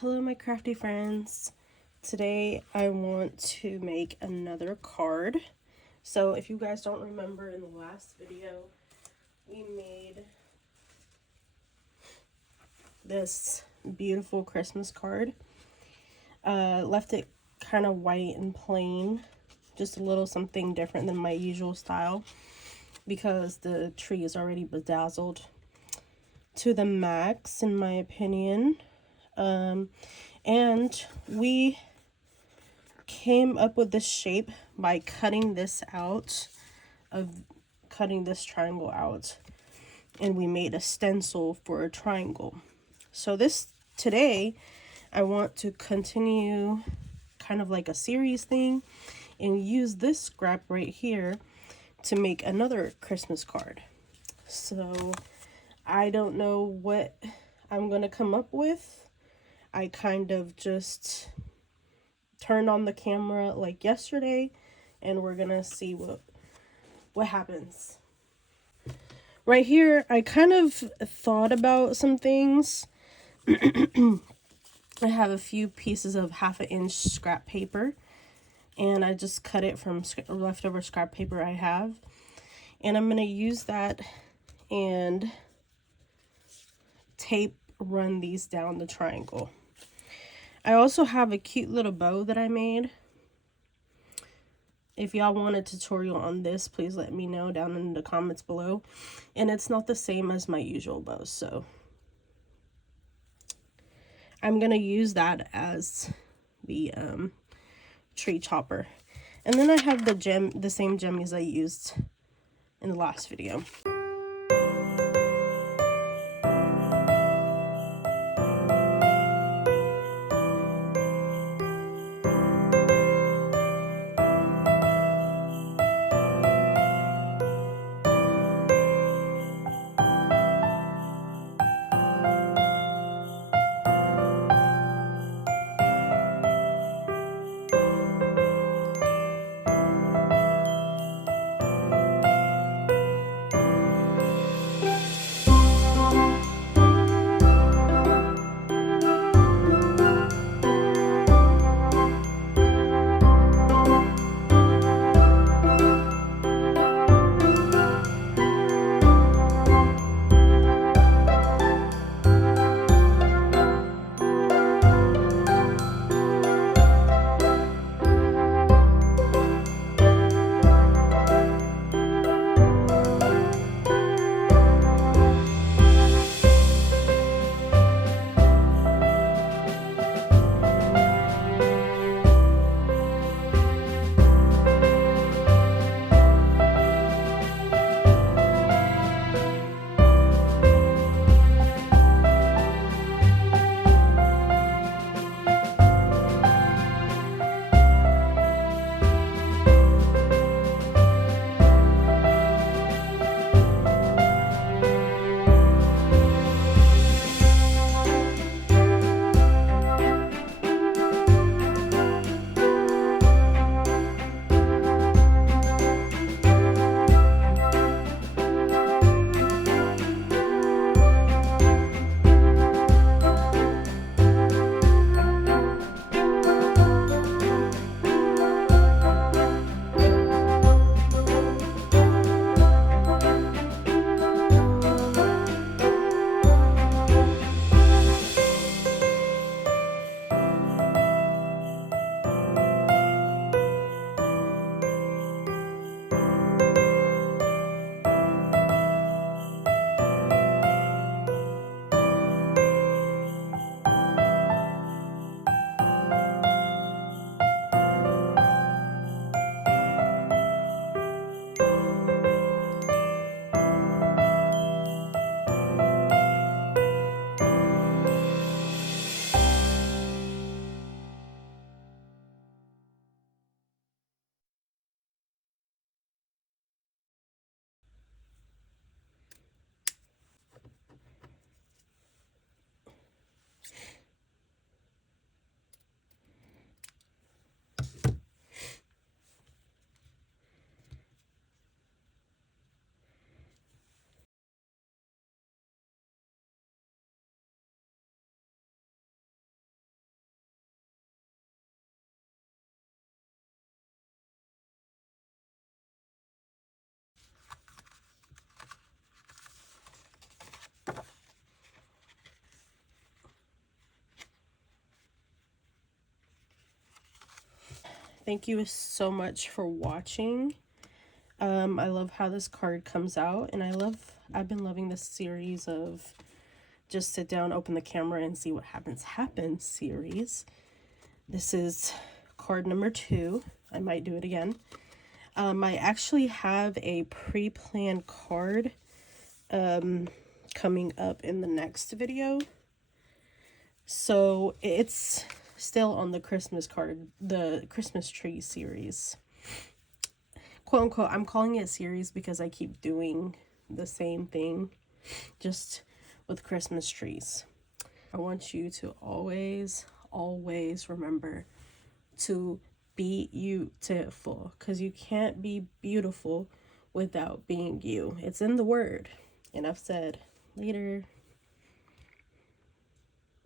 Hello my crafty friends. Today I want to make another card. So if you guys don't remember, in the last video we made this beautiful Christmas card. Left it kind of white and plain, just a little something different than my usual style because the tree is already bedazzled to the max in my opinion. And we came up with this shape by cutting this triangle out, and we made a stencil for a triangle. So today I want to continue kind of like a series thing and use this scrap right here to make another Christmas card. So I don't know what I'm gonna come up with. I kind of just turned on the camera like yesterday, and we're gonna see what happens. Right here, I kind of thought about some things. I have a few pieces of 1/2 inch scrap paper, and I just cut it from leftover scrap paper I have, and I'm gonna use that and tape run these down the triangle. I also have a cute little bow that I made. If y'all want a tutorial on this, please let me know down in the comments below. And it's not the same as my usual bows, so I'm gonna use that as the tree chopper. And then I have the same jemmies I used in the last video. thank you so much for watching. I love how this card comes out, and I've been loving this series of just sit down, open the camera, and see what happens series. This is card number 2. I might do it again. I actually have a pre-planned card coming up in the next video. So it's still on the Christmas card, the Christmas tree series. Quote unquote, I'm calling it series because I keep doing the same thing, just with Christmas trees. I want you to always remember to be beautiful, because you can't be beautiful without being you. It's in the word. Enough said. Later.